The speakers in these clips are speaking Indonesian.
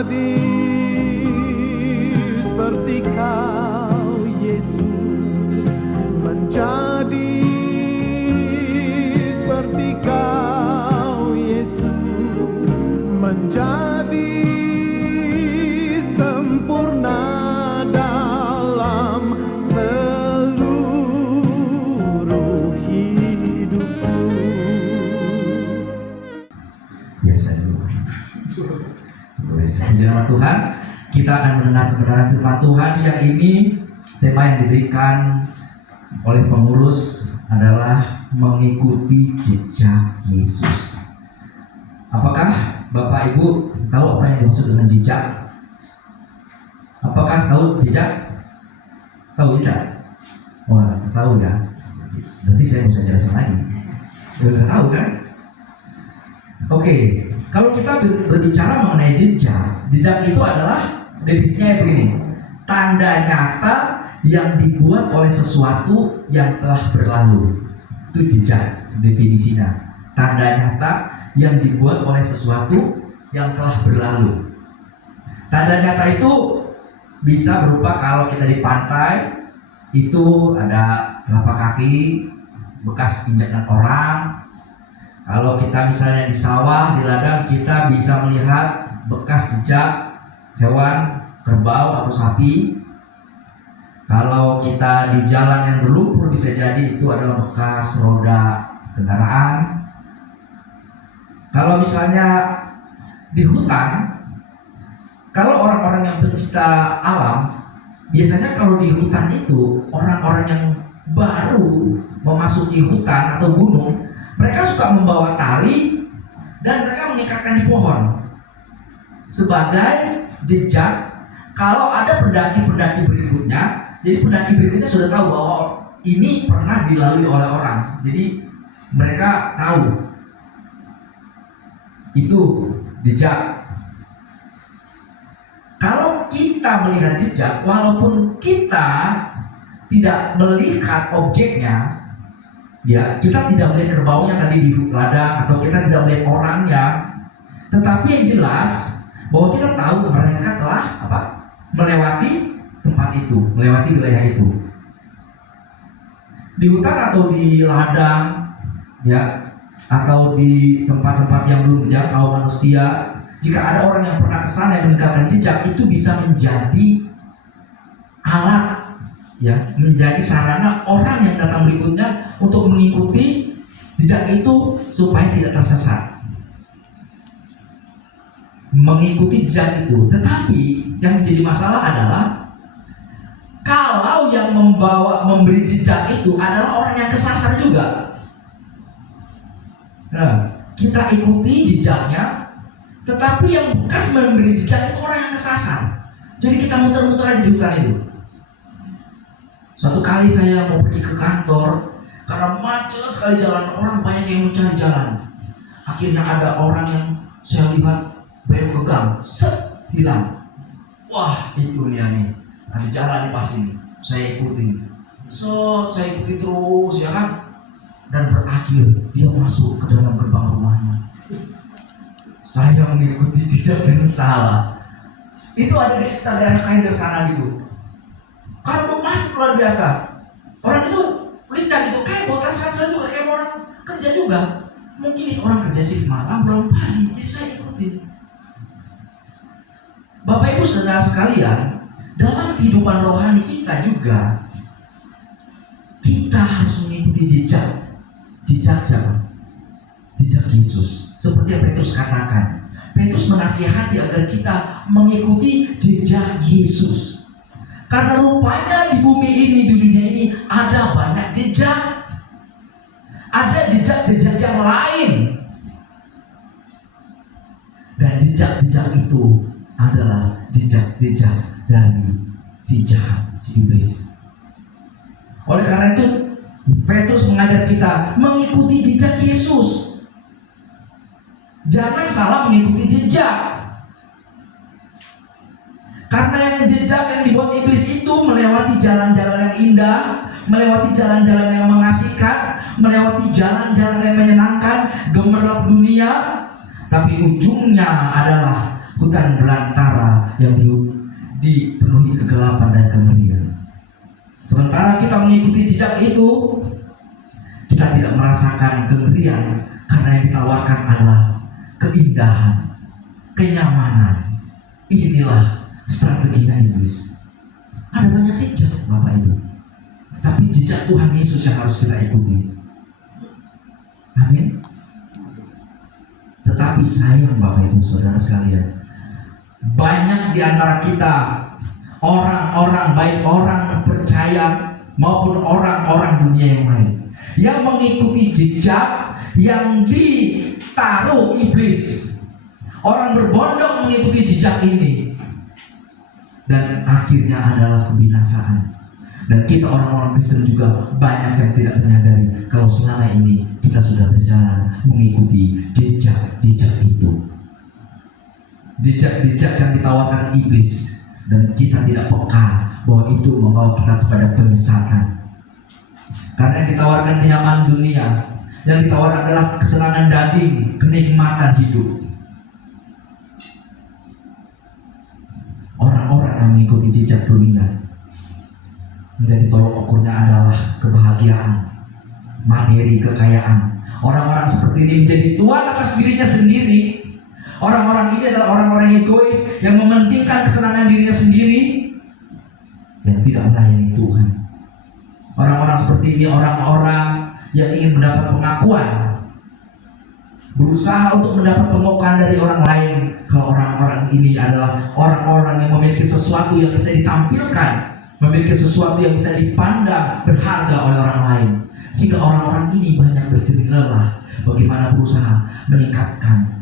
menjadi seperti Kau, Yesus, menjadi seperti Kau, Yesus, menjadi sempurna dalam seluruh hidupku. Biasa dulu. Firman Tuhan, kita akan mendengar kebenaran firman Tuhan siang ini. Tema yang diberikan oleh pengurus adalah mengikuti jejak Yesus. Apakah Bapak Ibu tahu apa yang dimaksud dengan jejak? Apakah tahu jejak? Tahu tidak? Wah, tahu ya. Berarti saya bisa jelasin lagi. Udah tahu kan? Oke, kalau kita berbicara mengenai jejak itu adalah definisinya begini: tanda nyata yang dibuat oleh sesuatu yang telah berlalu. Itu jejak definisinya. Tanda nyata yang dibuat oleh sesuatu yang telah berlalu. Tanda nyata itu bisa berupa kalau kita di pantai itu ada telapak kaki, bekas injakan orang. Kalau kita misalnya di sawah, di ladang, kita bisa melihat bekas jejak hewan, kerbau atau sapi. Kalau kita di jalan yang berlumpur, bisa jadi itu adalah bekas roda kendaraan. Kalau misalnya di hutan, kalau orang-orang yang pencinta alam, biasanya kalau di hutan itu orang-orang yang baru memasuki hutan atau gunung, mereka suka membawa tali dan mereka mengikatkan di pohon sebagai jejak. Kalau ada pendaki-pendaki berikutnya, jadi pendaki berikutnya sudah tahu bahwa ini pernah dilalui oleh orang. Jadi mereka tahu itu jejak. Kalau kita melihat jejak, walaupun kita tidak melihat objeknya, ya, kita tidak melihat kerbaunya tadi di ladang, atau kita tidak melihat orangnya, tetapi yang jelas bahwa kita tahu mereka telah melewati tempat itu, melewati wilayah itu. Di hutan atau di ladang, ya, atau di tempat-tempat yang belum dijangkau manusia, jika ada orang yang pernah kesana yang meninggalkan jejak, itu bisa menjadi alat, ya, menjadi sarana orang yang datang berikutnya untuk mengikuti jejak itu supaya tidak tersesat, mengikuti jejak itu. Tetapi yang menjadi masalah adalah kalau yang memberi jejak itu adalah orang yang kesasar juga. Nah, kita ikuti jejaknya, tetapi yang bekas memberi jejak itu orang yang kesasar. Jadi kita muter-muter aja di hutan itu. Suatu kali saya mau pergi ke kantor, karena macet sekali jalan, orang banyak yang mencari jalan. Akhirnya ada orang yang saya lihat belok ke gang, set, hilang. Wah, itu dia nih, ada jalan di pas ini. Saya ikuti, saya ikuti terus, ya kan. Dan berakhir dia masuk ke dalam gerbang rumahnya. Saya mengikuti jejak yang salah. Itu ada di sekitar daerah Kainder sana gitu. Karena macet luar biasa. Orang itu lincah gitu, kayak bawa tas ransel juga, kayak orang kerja juga. Mungkin itu orang kerja shift malam, pulang pagi, jadi saya ikutin. Bapak Ibu saudara sekalian, dalam kehidupan rohani kita juga, kita harus mengikuti jejak. Jejak siapa? Jejak Yesus. Seperti yang Petrus katakan, Petrus menasihati agar kita mengikuti jejak Yesus. Karena rupanya di bumi ini, di dunia ini ada banyak jejak. Ada jejak-jejak yang lain. Dan jejak-jejak itu adalah jejak-jejak dari si jahat, si iblis. Oleh karena itu, Petrus mengajar kita mengikuti jejak Yesus. Jangan salah mengikuti jejak. Karena yang jejak yang dibuat iblis itu melewati jalan-jalan yang indah, melewati jalan-jalan yang mengasihkan, melewati jalan-jalan yang menyenangkan, gemerlap dunia, tapi ujungnya adalah hutan belantara yang dipenuhi kegelapan dan kengerian. Sementara kita mengikuti jejak itu, kita tidak merasakan kengerian karena yang ditawarkan adalah keindahan, kenyamanan. Inilah strateginya iblis. Ada banyak jejak Bapak Ibu, tetapi jejak Tuhan Yesus yang harus kita ikuti. Amin. Tetapi sayang Bapak Ibu Saudara sekalian, banyak di antara kita, orang-orang baik orang percaya maupun orang-orang dunia yang lain, yang mengikuti jejak yang ditaruh iblis. Orang berbondong mengikuti jejak ini, dan akhirnya adalah kebinasaan. Dan kita orang-orang Kristen juga banyak yang tidak menyadari kalau selama ini kita sudah berjalan mengikuti jejak-jejak itu, jejak-jejak yang ditawarkan iblis, dan kita tidak peka bahwa itu membawa kita kepada penyesatan. Karena yang ditawarkan kenyamanan dunia, yang ditawarkan adalah kesenangan daging, kenikmatan hidup. Orang-orang yang mengikuti jejak dunia, menjadi tolok ukurnya adalah kebahagiaan, materi, kekayaan. Orang-orang seperti ini menjadi tuan atas dirinya sendiri. Orang-orang ini adalah orang-orang egois yang mementingkan kesenangan dirinya sendiri, yang tidak melayani Tuhan. Orang-orang seperti ini orang-orang yang ingin mendapat pengakuan, berusaha untuk mendapat pengakuan dari orang lain. Kalau orang-orang ini adalah orang-orang yang memiliki sesuatu yang bisa ditampilkan, memiliki sesuatu yang bisa dipandang berharga oleh orang lain, sehingga orang-orang ini banyak berjerih lelah bagaimana berusaha meningkatkan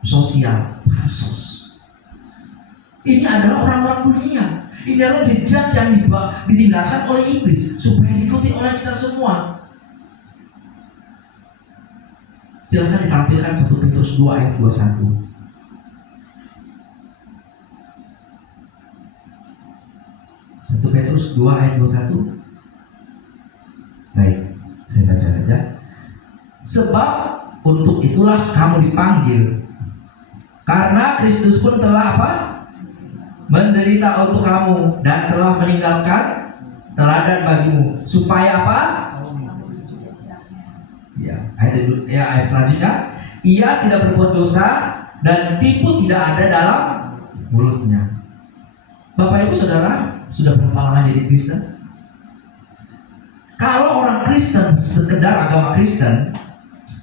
sosial pansos. Ini adalah orang-orang dunia. Ini adalah jejak yang ditinggalkan oleh iblis supaya diikuti oleh kita semua. Silakan ditampilkan 1 Petrus 2 ayat 21. 1 Petrus 2 ayat 21. Baik, saya baca saja. Sebab untuk itulah kamu dipanggil, karena Kristus pun telah menderita untuk kamu dan telah meninggalkan teladan bagimu, supaya ayat selanjutnya, ia tidak berbuat dosa dan tipu tidak ada dalam mulutnya. Bapak Ibu Saudara, sudah berapa lama jadi Kristen? Kalau orang Kristen sekedar agama Kristen,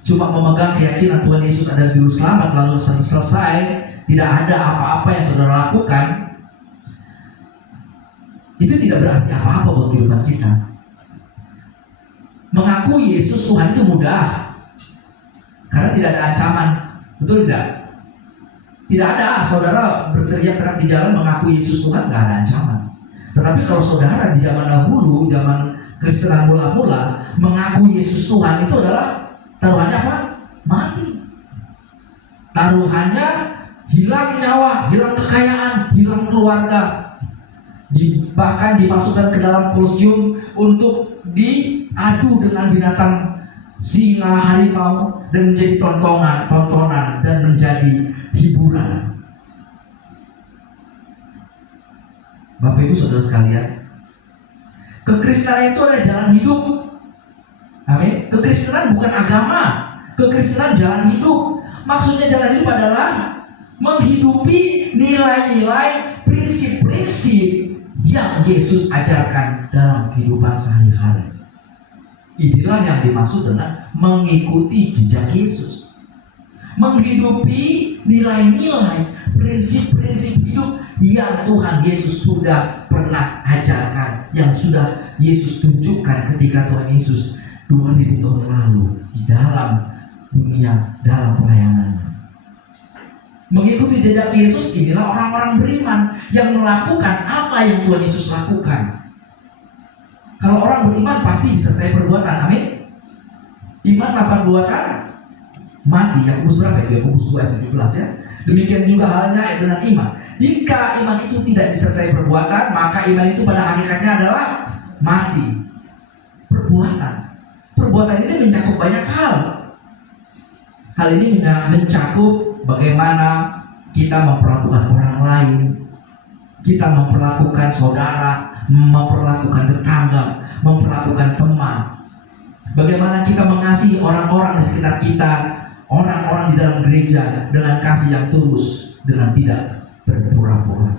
cuma memegang keyakinan Tuhan Yesus adalah juru selamat lalu selesai, tidak ada apa-apa yang saudara lakukan, itu tidak berarti apa-apa buat kehidupan kita. Mengakui Yesus Tuhan itu mudah, karena tidak ada ancaman, betul tidak? Tidak ada saudara berteriak-teriak di jalan mengakui Yesus Tuhan, tidak ada ancaman. Tetapi kalau saudara di zaman dahulu, zaman Kristenan mula-mula, mengakui Yesus Tuhan itu adalah taruhannya mati. Taruhannya hilang nyawa, hilang kekayaan, hilang keluarga. Bahkan dimasukkan ke dalam kolosium untuk diadu dengan binatang singa, harimau, dan menjadi tontonan dan menjadi hiburan. Bapak Ibu Saudara sekalian, kekristenan itu adalah jalan hidup. Amin. Kekristenan bukan agama, kekristenan jalan hidup. Maksudnya jalan hidup adalah menghidupi nilai-nilai, prinsip-prinsip yang Yesus ajarkan dalam kehidupan sehari-hari. Inilah yang dimaksud dengan mengikuti jejak Yesus. Menghidupi nilai-nilai, prinsip-prinsip hidup yang Tuhan Yesus sudah pernah ajarkan, yang sudah Yesus tunjukkan ketika Tuhan Yesus 2000 tahun lalu di dalam dunia, dalam pelayanannya. Mengikuti jejak Yesus inilah orang-orang beriman yang melakukan apa yang Tuhan Yesus lakukan. Kalau orang beriman pasti disertai perbuatan, amin. Iman tanpa perbuatan mati. Yakobus berapa itu? Yakobus 2 ayat 17 ya. Demikian juga halnya dengan iman. Jika iman itu tidak disertai perbuatan, maka iman itu pada hakikatnya adalah mati. Perbuatan ini mencakup banyak hal. Hal ini mencakup bagaimana kita memperlakukan orang lain, kita memperlakukan saudara, memperlakukan tetangga, memperlakukan teman. Bagaimana kita mengasihi orang-orang di sekitar kita, orang-orang di dalam gereja dengan kasih yang tulus, dengan tidak berpura-pura.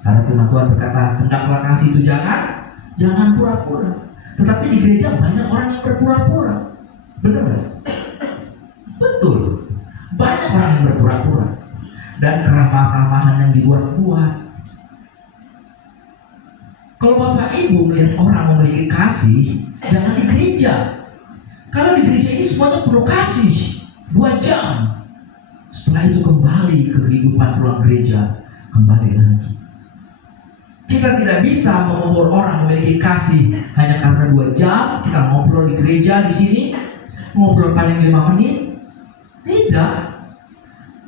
Karena firman Tuhan berkata, hendaklah kasih itu jangan pura-pura. Tetapi di gereja banyak orang yang berpura-pura. Benar nggak? Betul. Banyak orang yang berpura-pura dan keramah-tamahan yang dibuat-buat. Kalau Bapak Ibu melihat orang memiliki kasih, jangan di gereja. Kalau di gereja ini semuanya penuh kasih 2 jam. Setelah itu kembali ke kehidupan pulang gereja, kembali lagi. Kita tidak bisa mengukur orang memiliki kasih hanya karena 2 jam kita ngobrol di gereja di sini, ngobrol paling 5 menit.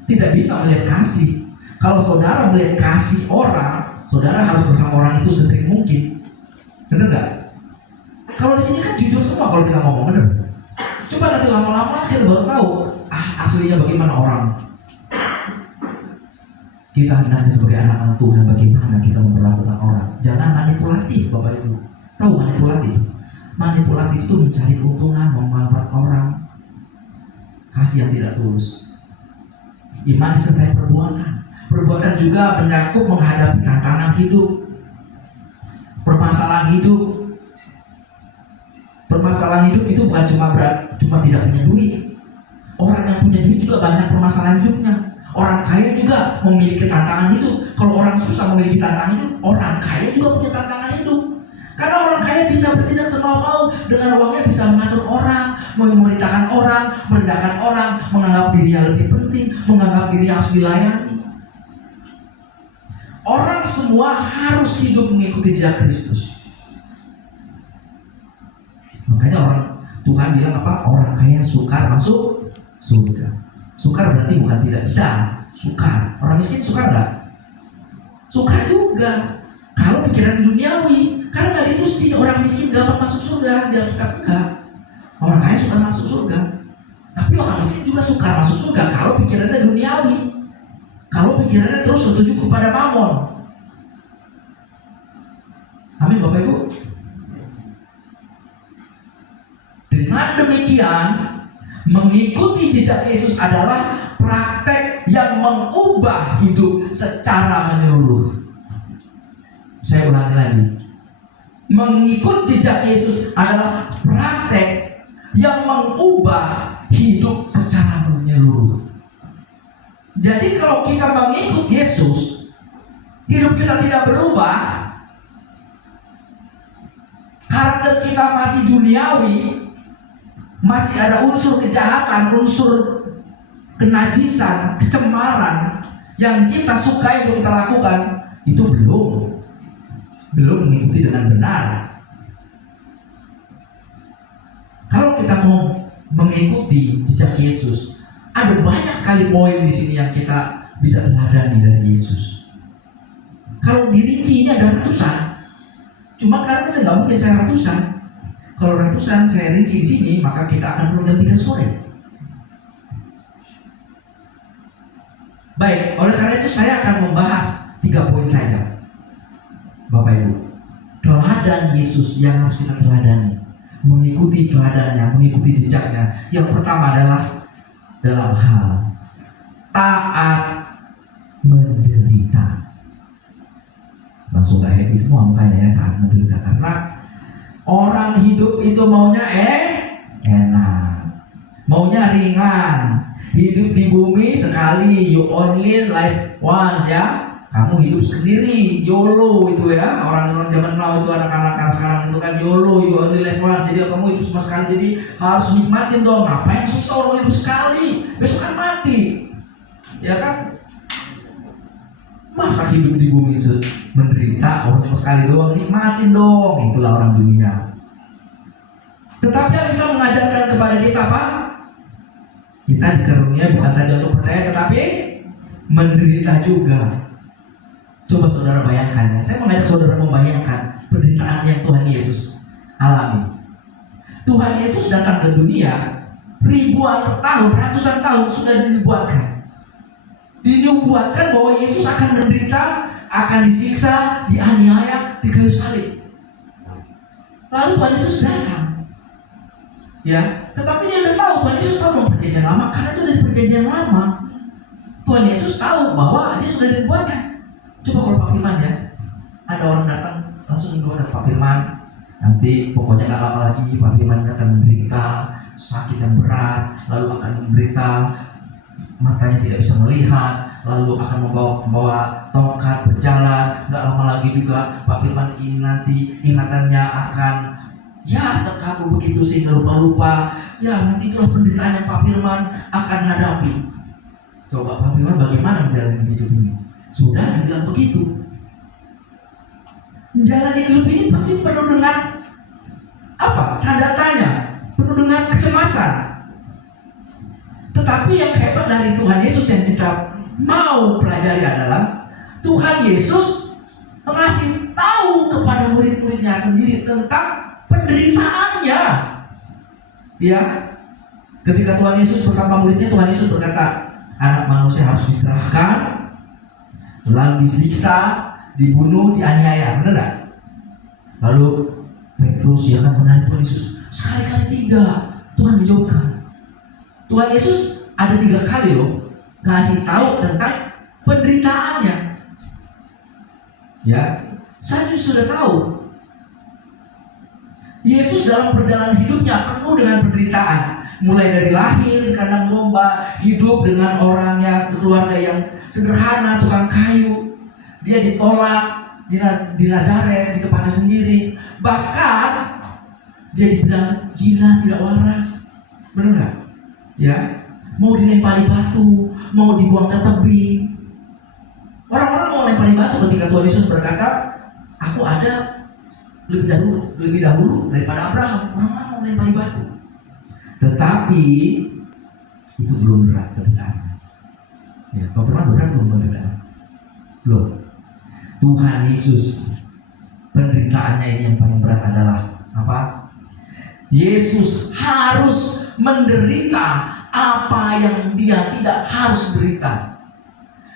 Tidak bisa melihat kasih. Kalau saudara melihat kasih orang, saudara harus bersama orang itu sesering mungkin. Benar nggak? Kalau di sini kan jujur semua kalau kita ngomong, benar. Coba nanti lama-lama kita baru tahu aslinya bagaimana orang. Kita hendaknya sebagai anak-anak Tuhan bagaimana kita memperlakukan orang. Jangan manipulatif, Bapak Ibu. Tahu manipulatif? Manipulatif itu mencari keuntungan, memanfaatkan orang. Kasih yang tidak tulus. Iman disertai perbuatan. Perbuatan juga mencakup menghadapi tantangan hidup, permasalahan hidup. Permasalahan hidup itu bukan cuma tidak punya duit. Orang yang punya duit juga banyak permasalahan hidupnya. Orang kaya juga memiliki tantangan hidup. Kalau orang susah memiliki tantangan hidup, orang kaya juga punya tantangan hidup. Karena orang kaya bisa bertindak semau mau, dengan uangnya bisa mengatur orang, memerintahkan orang, merendahkan orang, menganggap dirinya lebih penting, menganggap diri harus dilayani. Orang semua harus hidup mengikuti jejak Kristus. Makanya orang Tuhan bilang apa? Orang kaya sukar masuk surga. Sukar berarti bukan tidak bisa, sukar. Orang miskin sukar nggak? Sukar juga. Kalau pikiran duniawi, karena nggak ditulis orang miskin gampang masuk surga, di Alkitab enggak. Orang kaya suka masuk surga, tapi orang miskin juga suka masuk surga kalau pikirannya duniawi. Kalau pikirannya terus tertuju kepada mamon. Amin Bapak Ibu. Dengan demikian, mengikuti jejak Yesus adalah praktek yang mengubah hidup secara menyeluruh. Saya ulangi lagi. Mengikut jejak Yesus adalah praktek yang mengubah hidup secara menyeluruh. Jadi kalau kita mengikut Yesus, hidup kita tidak berubah, karakter kita masih duniawi, masih ada unsur kejahatan, unsur kenajisan, kecemaran yang kita sukai untuk kita lakukan, itu belum mengikuti dengan benar. Kalau kita mau mengikuti jejak Yesus, ada banyak sekali poin di sini yang kita bisa teladani dari Yesus. Kalau dirinci ini ada ratusan, cuma karena saya nggak mungkin saya ratusan. Kalau ratusan saya rinci di sini, maka kita akan perlu jam 3 sore. Baik, oleh karena itu saya akan membahas 3 poin saja. Bapak Ibu, teladan Yesus yang harus kita teladani, mengikuti teladannya, mengikuti jejaknya. Yang pertama adalah dalam hal taat menderita. Langsung gak happy semua mukanya ya, taat menderita. Karena orang hidup itu maunya enak, maunya ringan. Hidup di bumi sekali, you only live once ya. Kamu hidup sendiri, YOLO itu ya. Orang-orang zaman now itu, anak-anak sekarang itu kan YOLO, you only live once. Jadi kamu hidup cuma sekali, jadi harus nikmatin dong. Ngapain susah orang hidup sekali, besok kan mati, ya kan? Masa hidup di bumi menderita, orang cuma sekali doang, nikmatin dong. Itulah orang dunia. Tetapi kita mengajarkan kepada kita apa? Kita dikarunia bukan saja untuk percaya, tetapi menderita juga. Coba saudara bayangkan ya, saya mengajak saudara membayangkan penderitaan yang Tuhan Yesus alami. Tuhan Yesus datang ke dunia ribuan tahun, ratusan tahun sudah dibuatkan. dinubuatkan bahwa Yesus akan menderita, akan disiksa, dianiaya di kayu salib. Lalu Tuhan Yesus datang. Ya, tetapi dia udah tahu, Tuhan Yesus tahu dong perjanjian lama, karena itu dari perjanjian lama. Tuhan Yesus tahu bahwa dia sudah dibuatkan. Coba kalau Pak Firman ya, ada orang datang langsung mendoakan Pak Firman, nanti pokoknya gak lama lagi Pak Firman akan menderita sakit yang berat, lalu akan menderita matanya tidak bisa melihat, lalu akan membawa tongkat berjalan, gak lama lagi juga Pak Firman ini nanti ingatannya akan terkabur begitu sehingga lupa-lupa. Nanti itulah penderitaan yang Pak Firman akan hadapi. Coba Pak Firman bagaimana menjalani hidup ini? Sudah dibilang begitu. Menjalani hidup ini pasti penuh dengan tanda tanya, penuh dengan kecemasan. Tetapi yang hebat dari Tuhan Yesus yang kita mau pelajari adalah Tuhan Yesus mengasih tahu kepada murid-muridnya sendiri tentang penderitaannya. Ya, ketika Tuhan Yesus bersama muridnya, Tuhan Yesus berkata, anak manusia harus diserahkan, lalu disiksa, dibunuh, dianiaya, benar gak? Lalu Petrus, ya kan benar Tuhan Yesus? Sekali-kali tidak. Tuhan menjawabkan. Tuhan Yesus ada 3 kali loh ngasih tahu tentang penderitaannya. Ya, saya sudah tahu. Yesus dalam perjalanan hidupnya penuh dengan penderitaan. Mulai dari lahir di kandang domba, hidup dengan orangnya, keluarga yang sederhana, tukang kayu. Dia ditolak di Nazaret, di tempatnya sendiri. Bahkan dia dibilang gila, tidak waras. Benar nggak? Ya, mau dilempari batu, mau dibuang ke tebing. Orang-orang mau lempari batu ketika Tuhan Yesus berkata, aku ada lebih dahulu daripada Abraham. Orang-orang mau lempari batu. Tetapi itu belum berat penderitaan. Ya, Pak Firman berat belum penderitaan? Belum. Tuhan Yesus penderitaannya ini yang paling berat adalah apa? Yesus harus menderita apa yang dia tidak harus derita,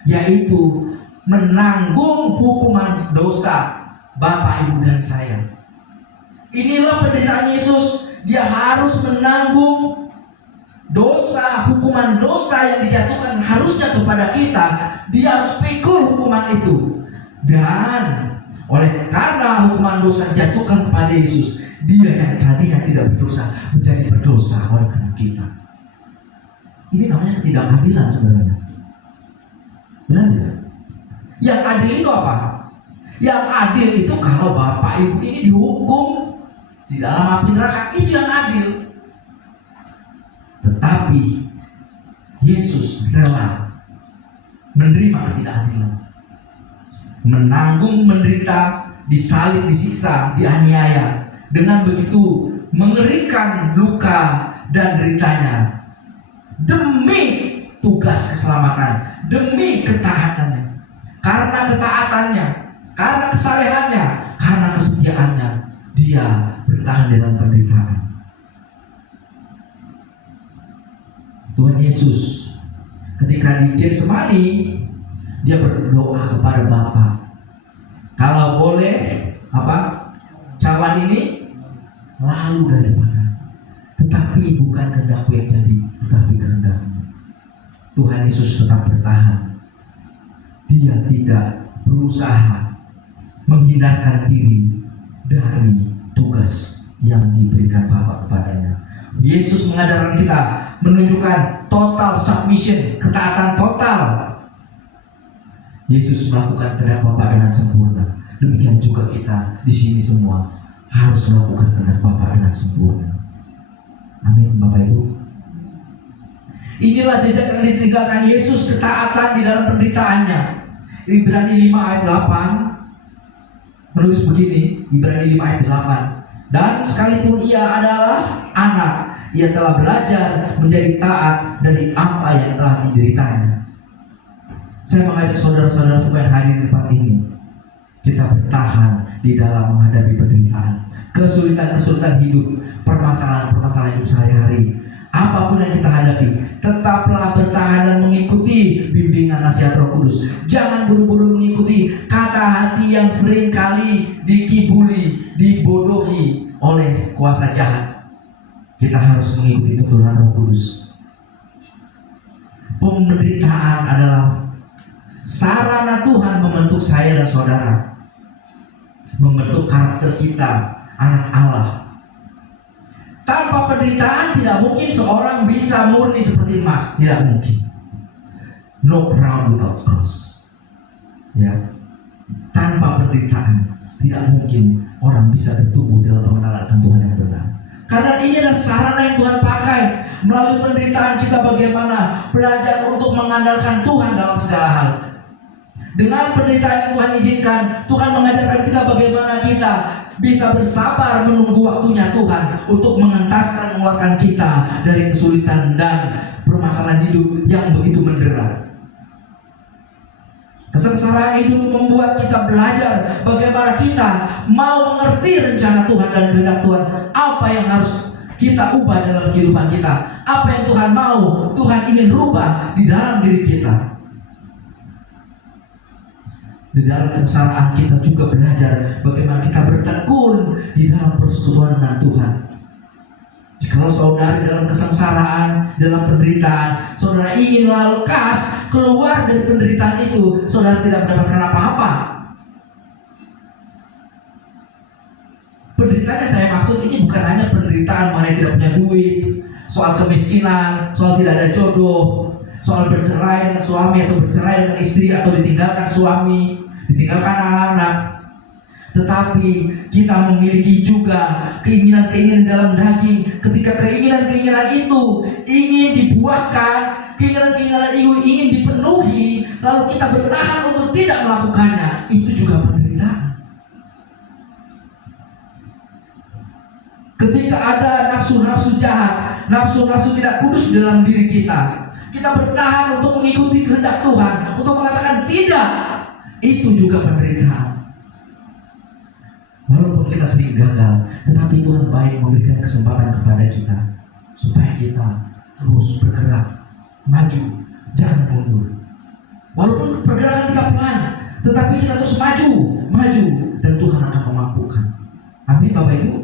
yaitu menanggung hukuman dosa Bapak, Ibu, dan saya. Inilah penderitaan Yesus. Dia harus menanggung dosa, hukuman dosa yang dijatuhkan harusnya kepada kita. Dia harus pikul hukuman itu. Dan karena hukuman dosa dijatuhkan kepada Yesus, dia yang tadinya tidak berdosa menjadi berdosa oleh karena kita. Ini namanya ketidakadilan sebenarnya. Benar tidak? Yang adil itu apa? Yang adil itu kalau Bapak Ibu ini dihukum di dalam api neraka, itu yang adil. Tetapi Yesus rela menerima ketidakadilan, menanggung, menderita, disalib, disiksa, dianiaya. Dengan begitu mengerikan luka dan deritanya demi tugas keselamatan, demi ketaatannya. Karena ketaatannya, karena kesalehannya, karena kesetiaannya, dia bertahan dalam penderitaan. Tuhan Yesus ketika di Getsemani, dia berdoa kepada Bapa, kalau boleh cawan ini lalu daripada, tetapi bukan kehendakku yang jadi, tetapi kehendakmu. Tuhan Yesus tetap bertahan. Dia tidak berusaha menghindarkan diri dari tugas yang diberikan Bapa kepadanya. Yesus mengajarkan kita menunjukkan total submission, ketaatan total. Yesus melakukan kehendak Bapa dengan sempurna. Demikian juga kita di sini semua harus melakukan kehendak Bapa dengan sempurna. Amin, Bapak Ibu. Inilah jejak yang ditinggalkan Yesus, ketaatan di dalam penderitaannya. Ibrani 5 ayat 8 menulis begini, Ibrani 5 ayat 8. Dan sekalipun ia adalah anak, ia telah belajar menjadi taat dari apa yang telah dideritanya. Saya mengajak saudara-saudara semua yang hadir di tempat ini, kita bertahan di dalam menghadapi penderitaan, kesulitan-kesulitan hidup, permasalahan-permasalahan hidup sehari-hari. apapun yang kita hadapi, tetaplah bertahan dan mengikuti bimbingan nasihat Roh Kudus. Jangan buru-buru mengikuti kata hati yang sering kali dikibuli, dibodohi oleh kuasa jahat. Kita harus mengikuti tuntunan Roh Kudus. Pemberitaan adalah sarana Tuhan membentuk saya dan saudara, membentuk karakter kita, anak Allah. Tanpa penderitaan tidak mungkin seorang bisa murni seperti emas, tidak mungkin. No crown without cross. Ya, tanpa penderitaan tidak mungkin orang bisa bertumbuh dalam pengenalan Tuhan yang benar. Karena ini adalah sarana yang Tuhan pakai. Melalui penderitaan kita bagaimana belajar untuk mengandalkan Tuhan dalam segala hal. Dengan penderitaan yang Tuhan izinkan, Tuhan mengajarkan kita bagaimana kita bisa bersabar menunggu waktunya Tuhan untuk mengentaskan, mengeluarkan kita dari kesulitan dan permasalahan hidup yang begitu mendera. Kesengsaraan hidup membuat kita belajar bagaimana kita mau mengerti rencana Tuhan dan kehendak Tuhan. Apa yang harus kita ubah dalam kehidupan kita, apa yang Tuhan mau, Tuhan ingin rubah di dalam diri kita. Di dalam kesengsaraan kita juga belajar bagaimana kita bertekun di dalam persekutuan dengan Tuhan. Jikalau saudara dalam kesengsaraan, dalam penderitaan, saudara ingin lekas keluar dari penderitaan itu, saudara tidak mendapatkan apa-apa. Penderitaan yang saya maksud ini bukan hanya penderitaan mengenai tidak punya duit, soal kemiskinan, soal tidak ada jodoh, soal bercerai dengan suami atau bercerai dengan istri, atau ditinggalkan suami, ditinggalkan anak-anak. Tetapi kita memiliki juga keinginan-keinginan dalam daging. Ketika keinginan-keinginan itu ingin dibuahkan, keinginan-keinginan itu ingin dipenuhi, lalu kita bertahan untuk tidak melakukannya, itu juga penderitaan. Ketika ada nafsu-nafsu jahat, nafsu-nafsu tidak kudus dalam diri kita, kita bertahan untuk mengikuti kehendak Tuhan, untuk mengatakan tidak, itu juga penderitaan. Walaupun kita sering gagal, tetapi Tuhan baik memberikan kesempatan kepada kita supaya kita terus bergerak, maju, jangan mundur. Walaupun pergerakan kita pelan, tetapi kita terus maju, dan Tuhan akan memampukan. Amin, Bapak Ibu.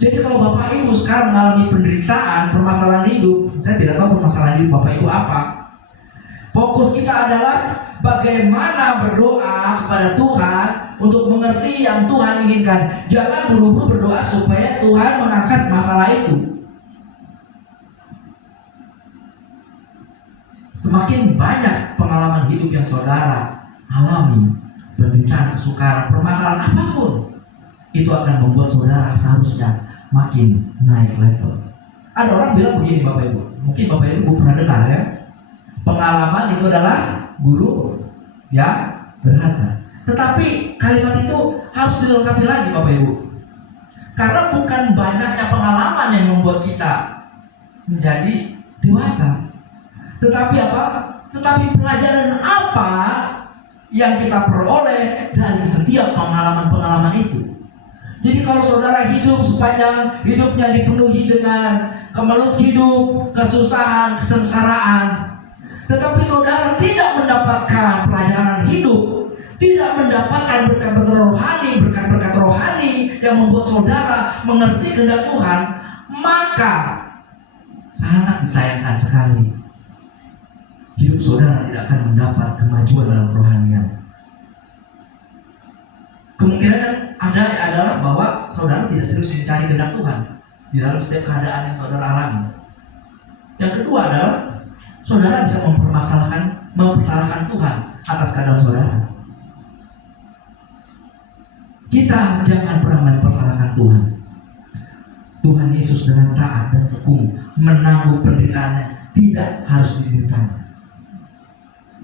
Jadi kalau Bapak Ibu sekarang mengalami penderitaan, permasalahan hidup, saya tidak tahu permasalahan hidup Bapak Ibu apa. Fokus kita adalah bagaimana berdoa kepada Tuhan untuk mengerti yang Tuhan inginkan. Jangan buru-buru berdoa supaya Tuhan mengangkat masalah itu. Semakin banyak pengalaman hidup yang saudara alami, penderitaan, kesukaran, permasalahan apapun, itu akan membuat saudara seharusnya makin naik level. Ada orang bilang begini Bapak Ibu, mungkin Bapak Ibu pernah dengar ya, pengalaman itu adalah guru yang berharga. Tetapi kalimat itu harus dilengkapi lagi Bapak Ibu. Karena bukan banyaknya pengalaman yang membuat kita menjadi dewasa, tetapi apa? Tetapi pelajaran apa yang kita peroleh dari setiap pengalaman-pengalaman itu. Jadi kalau saudara hidup sepanjang hidupnya dipenuhi dengan kemelut hidup, kesusahan, kesengsaraan, tetapi saudara tidak mendapatkan pelajaran hidup, tidak mendapatkan berkat-berkat rohani yang membuat saudara mengerti kehendak Tuhan, maka sangat disayangkan sekali hidup saudara tidak akan mendapat kemajuan dalam rohanian. Kemungkinan yang ada adalah bahwa saudara tidak serius mencari kehendak Tuhan di dalam setiap keadaan yang saudara alami. Yang kedua adalah saudara bisa mempersalahkan Tuhan atas keadaan saudara. Kita jangan pernah mempersalahkan Tuhan. Tuhan Yesus dengan taat dan tekun menanggung penderitaannya, tidak harus dideritanya.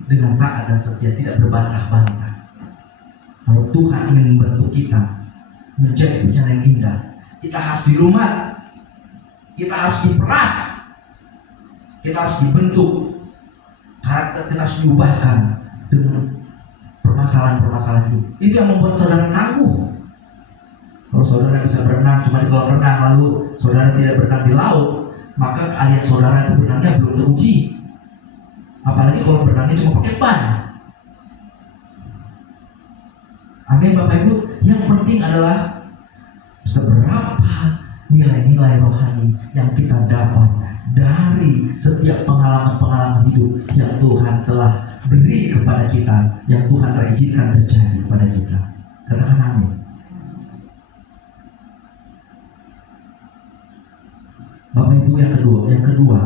Dengan taat dan setia, tidak berbantah-bantah. Kalau Tuhan ingin membantu kita menjadi bencana yang indah, kita harus dilumat, kita harus diperas, kita harus dibentuk, karakter kita harus diubahkan dengan permasalahan-permasalahan hidup. Itu yang membuat saudara tangguh. Kalau saudara bisa berenang cuma di kolam renang, lalu saudara tidak berenang di laut, maka keahlian saudara itu berenangnya belum teruji. Apalagi kalau berenangnya cuma pakai ban. Amin Bapak Ibu. Yang penting adalah seberapa nilai-nilai rohani yang kita dapat dari setiap pengalaman-pengalaman hidup yang Tuhan telah beri kepada kita, yang Tuhan telah izinkan terjadi kepada kita. Katakan amin. Bapak Ibu, yang kedua,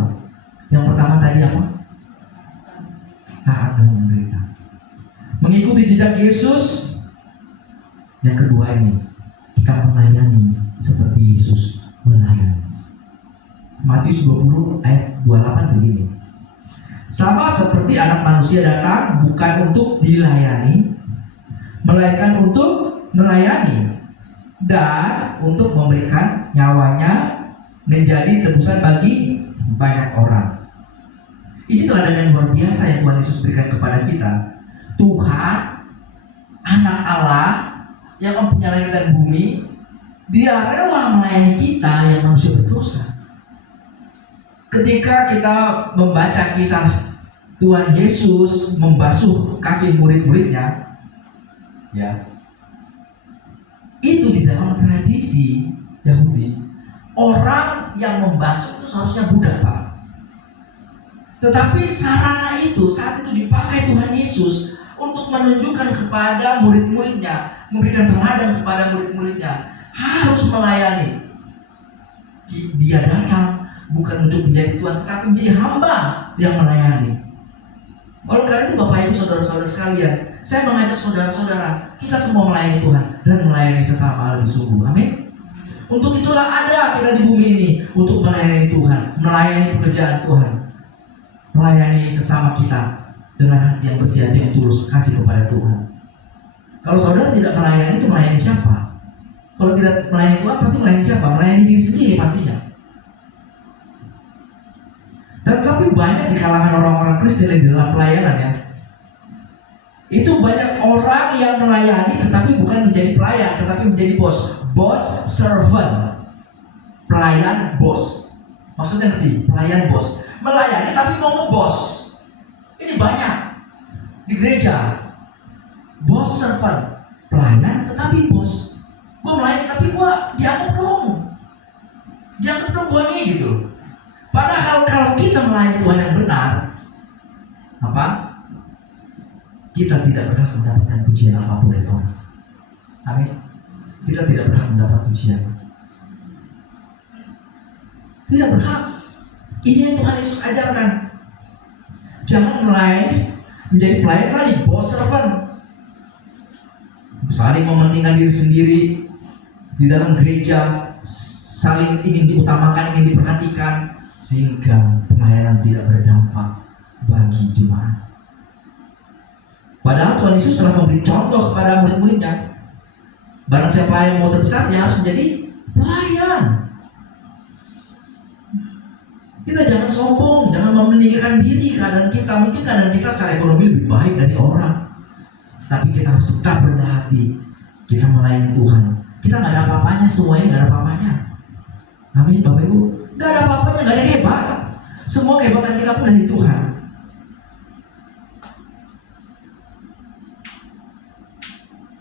yang pertama tadi apa? Taat dan menderita. Mengikuti jejak Yesus. Yang kedua ini, kita melayani seperti Yesus melayani. Matius 20 ayat 28 begini. Sama seperti anak manusia datang bukan untuk dilayani, melainkan untuk melayani dan untuk memberikan nyawanya menjadi tebusan bagi banyak orang. Ini teladan yang luar biasa yang Tuhan Yesus berikan kepada kita. Tuhan, anak Allah yang mempunyai langit dan bumi, Dia rela melayani kita yang manusia berdosa. Ketika kita membaca kisah Tuhan Yesus membasuh kaki murid-muridnya, ya, itu di dalam tradisi Yahudi, orang yang membasuh itu seharusnya budak, Pak. Tetapi sarana itu saat itu dipakai Tuhan Yesus untuk menunjukkan kepada murid-muridnya, memberikan teladan kepada murid-muridnya, harus melayani. Dia datang bukan untuk menjadi Tuhan, tetapi menjadi hamba yang melayani. Oleh karena itu Bapak Ibu saudara-saudara sekalian, saya mengajak saudara-saudara, kita semua melayani Tuhan dan melayani sesama lebih sungguh. Amin. Untuk itulah ada kita di bumi ini, untuk melayani Tuhan, melayani pekerjaan Tuhan, melayani sesama kita dengan hati yang bersih, hati yang tulus, kasih kepada Tuhan. Kalau saudara tidak melayani, itu melayani siapa? Kalau tidak melayani Tuhan, pasti melayani siapa? Melayani diri sendiri pastinya. Tetapi banyak di kalangan orang-orang Kristen di dalam pelayanan, ya, itu banyak orang yang melayani tetapi bukan menjadi pelayan, tetapi menjadi bos. Bos, servant. Pelayan, bos. Maksudnya ngerti? Pelayan, bos. Melayani tapi mau ngebos. Ini banyak di gereja. Bos, servant. Pelayan tetapi bos. Gue melayani tapi gue dianggap dong gue nih gitu. Padahal kalau kita melayani Tuhan yang benar, apa? Kita tidak berhak mendapatkan pujian apapun dari orang. Amin. Kita tidak berhak mendapat pujian. Tidak berhak. Ini yang Tuhan Yesus ajarkan. Jangan melayani menjadi pelayan tadi, bos, servant. Saling mementingkan diri sendiri di dalam gereja, saling ingin diutamakan, ingin diperhatikan, sehingga pelayanan tidak berdampak bagi jemaat. Padahal Tuhan Yesus telah memberi contoh kepada murid-muridnya. Barang siapa yang mau terbesar, dia harus menjadi pelayan. Kita jangan sombong, jangan meninggikan diri keadaan kita. Mungkin keadaan kita secara ekonomi lebih baik dari orang, tapi kita harus tetap rendah hati. Kita melayani Tuhan. Kita nggak ada apa-apanya, semuanya nggak ada apa-apanya. Amin, Bapak Ibu. Nggak ada apa-apanya, nggak ada hebat. Semua kehebatan kita pun dari Tuhan.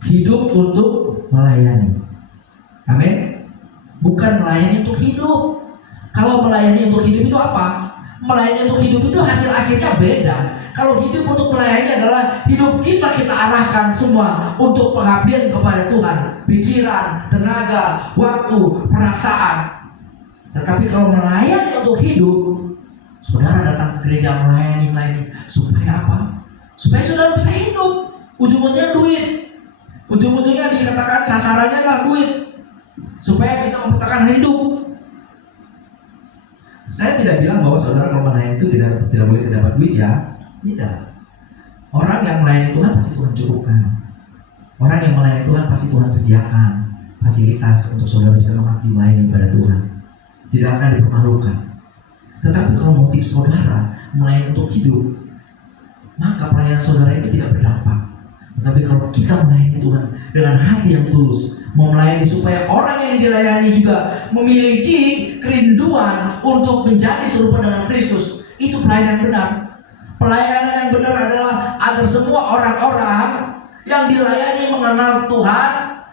Hidup untuk melayani. Amin. Bukan melayani untuk hidup. Kalau melayani untuk hidup itu apa? Melayani untuk hidup itu hasil akhirnya beda. Kalau hidup untuk melayani adalah hidup kita arahkan semua untuk pengabdian kepada Tuhan. Pikiran, tenaga, waktu, perasaan. Tetapi kalau melayani untuk hidup, saudara datang ke gereja melayani. Supaya apa? Supaya saudara bisa hidup. Ujung-ujungnya duit. Ujung-ujungnya dikatakan sasarannya adalah duit. Supaya bisa mempertahankan hidup. Saya tidak bilang bahwa saudara kalau melayani itu tidak boleh dapat duit, ya. Tidak. Orang yang melayani Tuhan pasti Tuhan cukupkan. Orang yang melayani Tuhan pasti Tuhan sediakan fasilitas untuk saudara bisa mengabdi melayani pada Tuhan. Tidak akan dipermalukan. Tetapi kalau motif saudara melayani untuk hidup, maka pelayanan saudara itu tidak berdampak. Tetapi kalau kita melayani Tuhan dengan hati yang tulus, mau melayani supaya orang yang dilayani juga memiliki kerinduan untuk menjadi serupa dengan Kristus, itu pelayanan yang benar. Pelayanan yang benar adalah agar semua orang-orang yang dilayani mengenal Tuhan,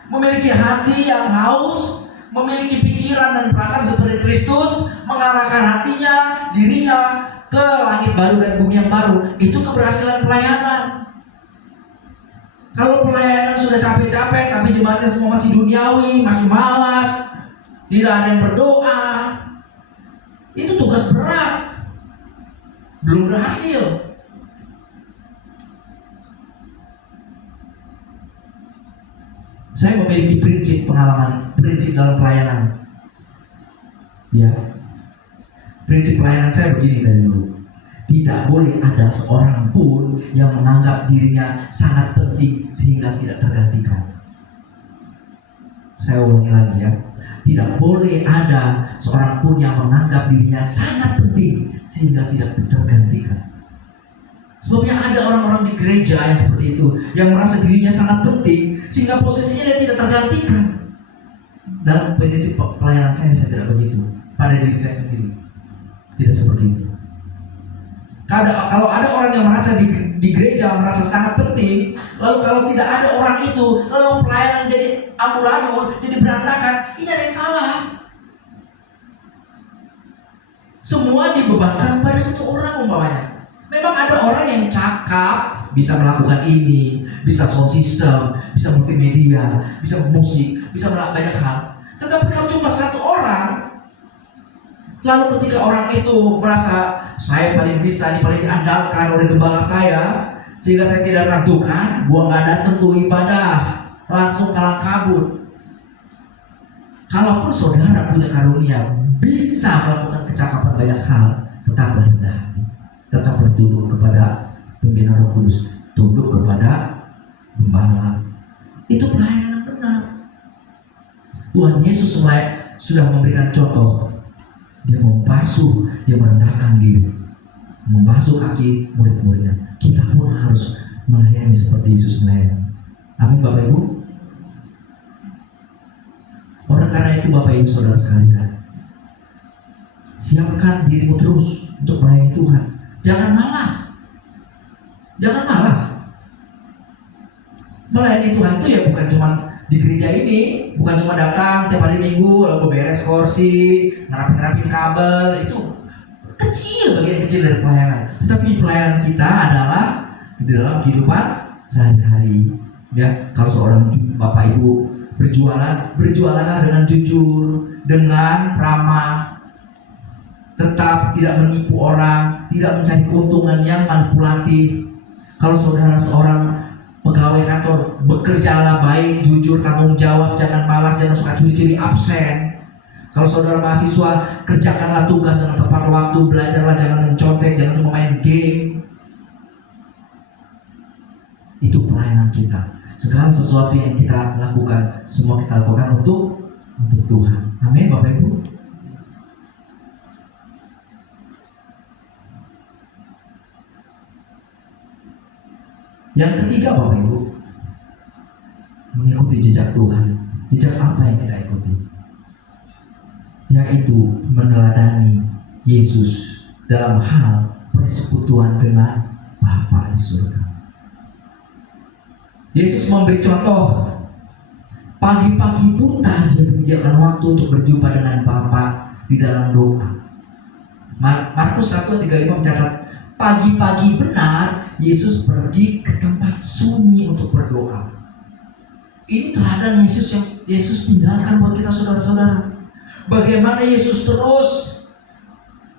memiliki hati yang haus, memiliki pikiran dan perasaan seperti Kristus, mengarahkan hatinya, dirinya ke langit baru dan bumi yang baru. Itu keberhasilan pelayanan. Kalau pelayanan sudah capek-capek, tapi jemaatnya semua masih duniawi, masih malas, tidak ada yang berdoa, itu tugas berat, belum berhasil. Saya memiliki prinsip dalam pelayanan. Ya, prinsip pelayanan saya begini dari dulu. Tidak boleh ada seorang pun yang menganggap dirinya sangat penting sehingga tidak tergantikan. Saya ulangi lagi ya. Tidak boleh ada seorang pun yang menganggap dirinya sangat penting sehingga tidak tergantikan. Sebabnya ada orang-orang di gereja yang seperti itu, yang merasa dirinya sangat penting sehingga posisinya dia tidak tergantikan. Dalam prinsip pelayanan saya tidak begitu. Pada diri saya sendiri tidak seperti itu. Kalau ada orang yang merasa di gereja merasa sangat penting, lalu kalau tidak ada orang itu, lalu pelayanan jadi amburadul, jadi berantakan, ini ada yang salah. Semua dibebankan pada satu orang umpamanya. Memang ada orang yang cakap, bisa melakukan ini, bisa sound system, bisa multimedia, bisa musik, bisa melakukan banyak hal. Tetapi kalau cuma satu orang, lalu ketika orang itu merasa saya paling bisa, paling diandalkan oleh gembala saya, sehingga saya tidak ragukan, gua nggak datang tuh ibadah, langsung kalang kabut. Kalaupun saudara punya karunia, bisa melakukan kecakapan banyak hal, tetap rendah hati, tetap bertunduk kepada pimpinan Roh Kudus, tunduk kepada gembala. Itu pelayanan yang benar. Tuhan Yesus sudah memberikan contoh. Dia membasuh, dia merendahkan diri, membasuh kaki murid-muridnya. Kita pun harus melayani seperti Yesus melayani. Amin Bapak Ibu. Oleh karena itu Bapak Ibu Saudara sekalian, siapkan dirimu terus untuk melayani Tuhan. Jangan malas. Jangan malas. Melayani Tuhan itu ya bukan cuma di gereja ini, bukan cuma datang tiap hari Minggu lalu beres kursi, ngerapin kabel, itu kecil, bagian kecil dari pelayanan. Tetapi pelayanan kita adalah di dalam kehidupan sehari-hari. Ya, kalau seorang Bapak Ibu berjualanlah dengan jujur, dengan ramah, tetap tidak menipu orang, tidak mencari keuntungan yang manipulatif. Kalau saudara seorang pegawai kantor, bekerjalah baik, jujur, tanggung jawab, jangan malas, jangan suka curi-curi absen. Kalau saudara mahasiswa, kerjakanlah tugas dengan tepat waktu, belajarlah, jangan mencontek, jangan cuma main game. Itu pelayanan kita. Segala sesuatu yang kita lakukan, semua kita lakukan untuk Tuhan. Amin Bapak Ibu. Yang ketiga Bapak Ibu, mengikuti jejak Tuhan. Jejak apa yang kita ikuti? Yaitu meneladani Yesus dalam hal persekutuan dengan Bapa di surga. Yesus memberi contoh. Pagi-pagi buta dia menyediakan waktu untuk berjumpa dengan Bapa di dalam doa. Markus 1:35 mencatat, pagi-pagi benar Yesus pergi ke tempat sunyi untuk berdoa. Ini teladan Yesus yang Yesus tinggalkan buat kita saudara-saudara. Bagaimana Yesus terus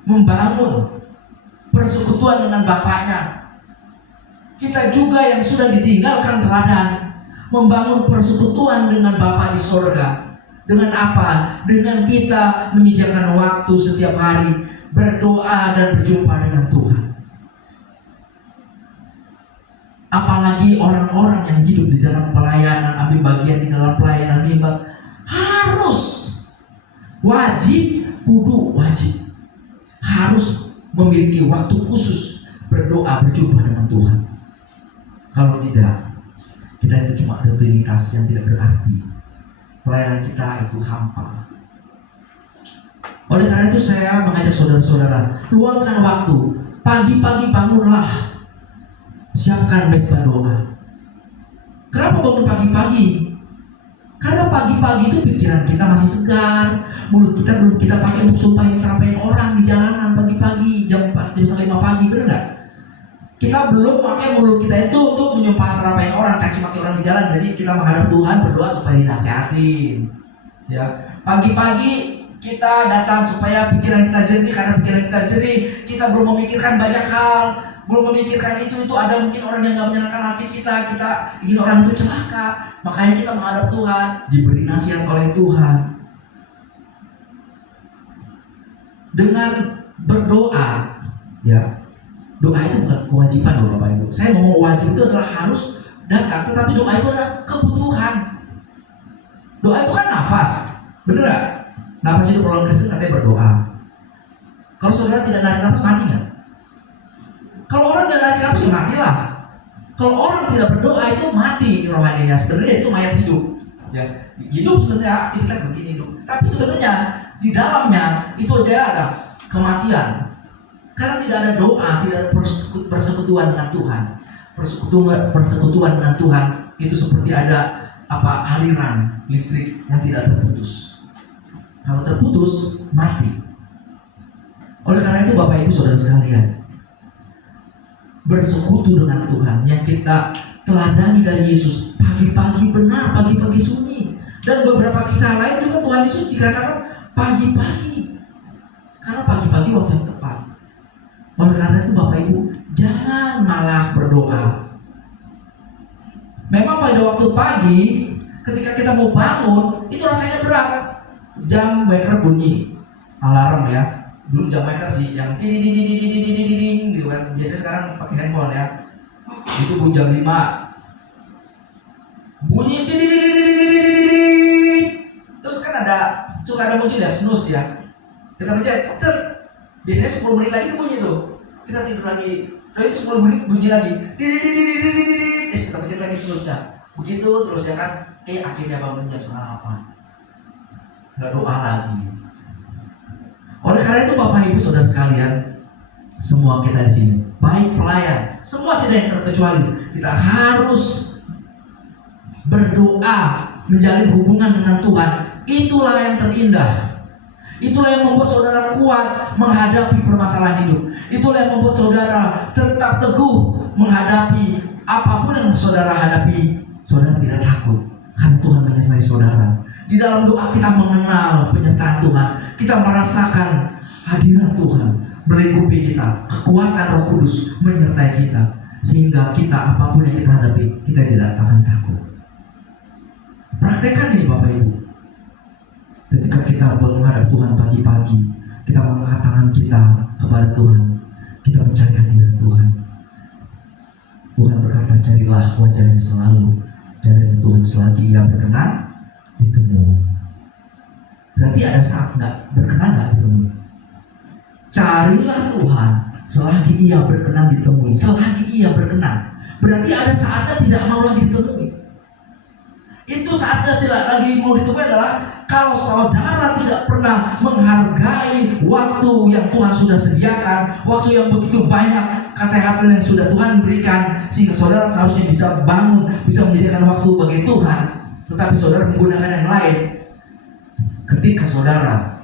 membangun persekutuan dengan Bapaknya. Kita juga yang sudah ditinggalkan teladan, membangun persekutuan dengan Bapa di surga. Dengan apa? Dengan kita menyediakan waktu setiap hari berdoa dan berjumpa dengan Tuhan. Apalagi orang-orang yang hidup di dalam pelayanan, ambil bagian di dalam pelayanan mimbar, harus wajib harus memiliki waktu khusus berdoa, berjumpa dengan Tuhan. Kalau tidak, kita itu cuma rutinitas yang tidak berarti. Pelayanan kita itu hampa. Oleh karena itu saya mengajak saudara-saudara, luangkan waktu, pagi-pagi bangunlah, siapkan mesbah doa. Kenapa bangun pagi-pagi? Karena pagi-pagi itu pikiran kita masih segar, mulut kita belum kita pakai untuk sampaikan orang di jalanan pagi-pagi jam 4 jam 5 pagi, benar nggak? Kita belum pakai mulut kita itu untuk menyumpah sampaikan orang, caci maki orang di jalan. Jadi kita menghadap Tuhan berdoa supaya dinasihatin. Ya, pagi-pagi kita datang supaya pikiran kita jernih. Karena pikiran kita jernih, kita belum memikirkan banyak hal, belum memikirkan itu ada mungkin orang yang nggak menyenangkan hati kita ingin orang itu celaka. Makanya kita menghadap Tuhan, diberi nasihat oleh Tuhan dengan berdoa. Ya, doa itu bukan kewajiban loh Bapak Ibu. Saya ngomong wajib itu adalah harus datang, tetapi doa itu adalah kebutuhan. Doa itu kan nafas, bener gak? Nafas itu kalau Kristen katanya berdoa. Kalau saudara tidak narik nafas, mati gak? Kalau orang tidak narik nafas, ya matilah. Kalau orang tidak berdoa itu mati rohaninya. Sebenarnya itu mayat hidup. Ya, hidup sebenarnya aktivitas begini hidup. Tapi sebenarnya di dalamnya itu aja ada kematian. Karena tidak ada doa, tidak ada persekutuan dengan Tuhan. Persekutuan dengan Tuhan itu seperti ada aliran listrik yang tidak terputus. Kalau terputus, mati. Oleh karena itu Bapak Ibu Saudara sekalian, bersekutu dengan Tuhan yang kita teladani dari Yesus, pagi-pagi benar, pagi-pagi sunyi. Dan beberapa kisah lain juga Tuhan Yesus dikatakan pagi-pagi, karena pagi-pagi waktu yang tepat. Oleh karena itu Bapak Ibu, jangan malas berdoa. Memang pada waktu pagi, ketika kita mau bangun, itu rasanya berat. Jam waker bunyi, alarm ya. Dulu jam waker sih, yang ding gitu kan. Biasanya sekarang pakai handphone ya. Itu bunyi jam 5. Bunyi terus kan suka ada muncul ya snooze ya. Kita pencet, biasanya 10 menit lagi itu bunyi tuh. Kita tidur lagi, itu 10 menit bunyi lagi. Kita pencet lagi snooze-nya. Begitu terus ya kan. Akhirnya bangun jam 7:30. Nggak doa lagi. Oleh karena itu Bapak Ibu Saudara sekalian, semua kita di sini, baik pelayan, semua tidak yang terkecuali, kita harus berdoa, menjalin hubungan dengan Tuhan. Itulah yang terindah. Itulah yang membuat saudara kuat menghadapi permasalahan hidup. Itulah yang membuat saudara tetap teguh menghadapi apapun yang saudara hadapi. Saudara tidak takut, karena Tuhan menyertai saudara. Di dalam doa kita mengenal penyertaan Tuhan, kita merasakan hadirat Tuhan melingkupi kita, kekuatan Roh Kudus menyertai kita, sehingga kita apapun yang kita hadapi, kita tidak akan takut. Praktekkan ini Bapak Ibu. Ketika kita menghadap Tuhan pagi-pagi, kita mengangkat tangan kita kepada Tuhan, kita mencari hadirat Tuhan. Tuhan berkata, carilah wajahnya selalu, cari Tuhan selagi Ia berkenan ditemui. Berarti ada saat nggak berkenan nggak ditemui. Carilah Tuhan selagi Ia berkenan ditemui. Selagi Ia berkenan, berarti ada saatnya tidak mau lagi ditemui. Itu saatnya tidak lagi mau ditemui adalah kalau saudara tidak pernah menghargai waktu yang Tuhan sudah sediakan, waktu yang begitu banyak, kesehatan yang sudah Tuhan berikan, sehingga saudara seharusnya bisa bangun, bisa menyediakan waktu bagi Tuhan, tetapi saudara menggunakan yang lain. Ketika saudara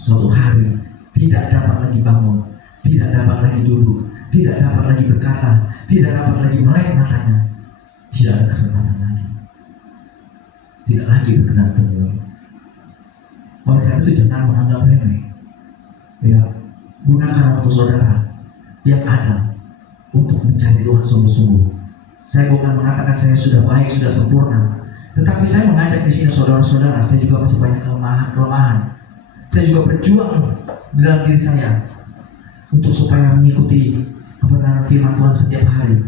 suatu hari tidak dapat lagi bangun, tidak dapat lagi duduk, tidak dapat lagi berkata, tidak dapat lagi melek matanya, tidak ada kesempatan lagi, tidak lagi berkenan temui. Oleh karena itu jangan menganggap remeh. Ya, gunakan waktu saudara yang ada untuk mencari Tuhan sungguh-sungguh. Saya bukan mengatakan saya sudah baik, sudah sempurna, tetapi saya mengajak di sini saudara-saudara, saya juga masih banyak kelemahan. Saya juga berjuang di dalam diri saya untuk supaya mengikuti kebenaran firman Tuhan setiap hari,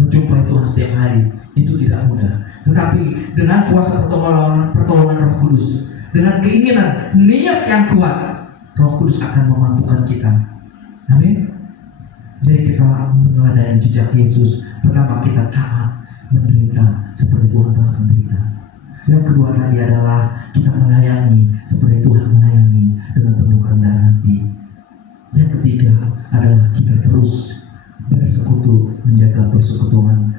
menjumpai Tuhan setiap hari. Itu tidak mudah. Tetapi dengan kuasa pertolongan Roh Kudus, dengan keinginan, niat yang kuat, Roh Kudus akan memampukan kita. Amin. Jadi kita meneladani jejak Yesus. Pertama kita taat, menderita seperti Tuhan telah menderita. Yang kedua tadi adalah kita melayani seperti Tuhan melayani dengan penuh kerendahan hati. Yang ketiga adalah kita terus bersekutu, menjaga persekutuan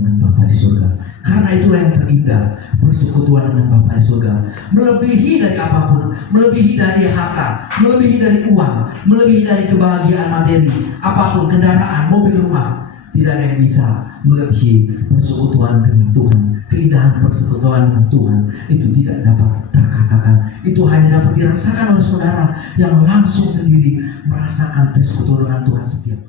dengan Bapa di surga. Karena itulah yang terindah, persekutuan dengan Bapa di surga. Melebihi dari apapun, melebihi dari harta, melebihi dari uang, melebihi dari kebahagiaan materi, apapun, kendaraan, mobil, rumah. Tidak ada yang bisa melebihi persekutuan dengan Tuhan. Keindahan persekutuan dengan Tuhan itu tidak dapat terkatakan. Itu hanya dapat dirasakan oleh saudara yang langsung sendiri merasakan persekutuan dengan Tuhan setiap